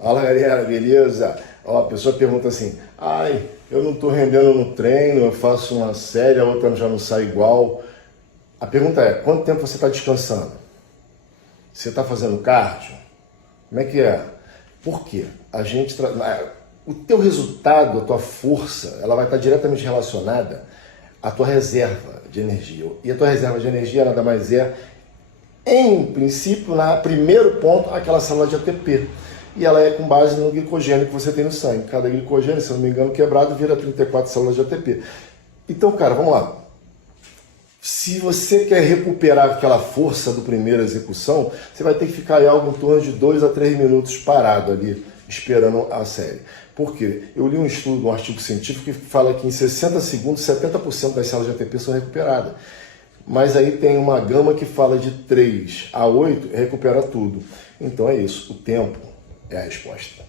Fala galera, beleza? Ó, a pessoa pergunta assim, ai, eu não estou rendendo no treino, eu faço uma série, a outra já não sai igual. A pergunta é, quanto tempo você está descansando? Você está fazendo cardio? Como é que é? Por quê? O teu resultado, a tua força, ela vai estar diretamente relacionada à tua reserva de energia. E a tua reserva de energia nada mais é, em princípio, primeiro ponto, aquela célula de ATP. E ela é com base no glicogênio que você tem no sangue. Cada glicogênio, se não me engano, quebrado, vira 34 células de ATP. Então, cara, vamos lá. Se você quer recuperar aquela força do primeira execução, você vai ter que ficar em algo em torno de 2 a 3 minutos parado ali, esperando a série. Por quê? Eu li um estudo, um artigo científico que fala que em 60 segundos, 70% das células de ATP são recuperadas. Mas aí tem uma gama que fala de 3 a 8, recupera tudo. Então é isso, o tempo é a resposta.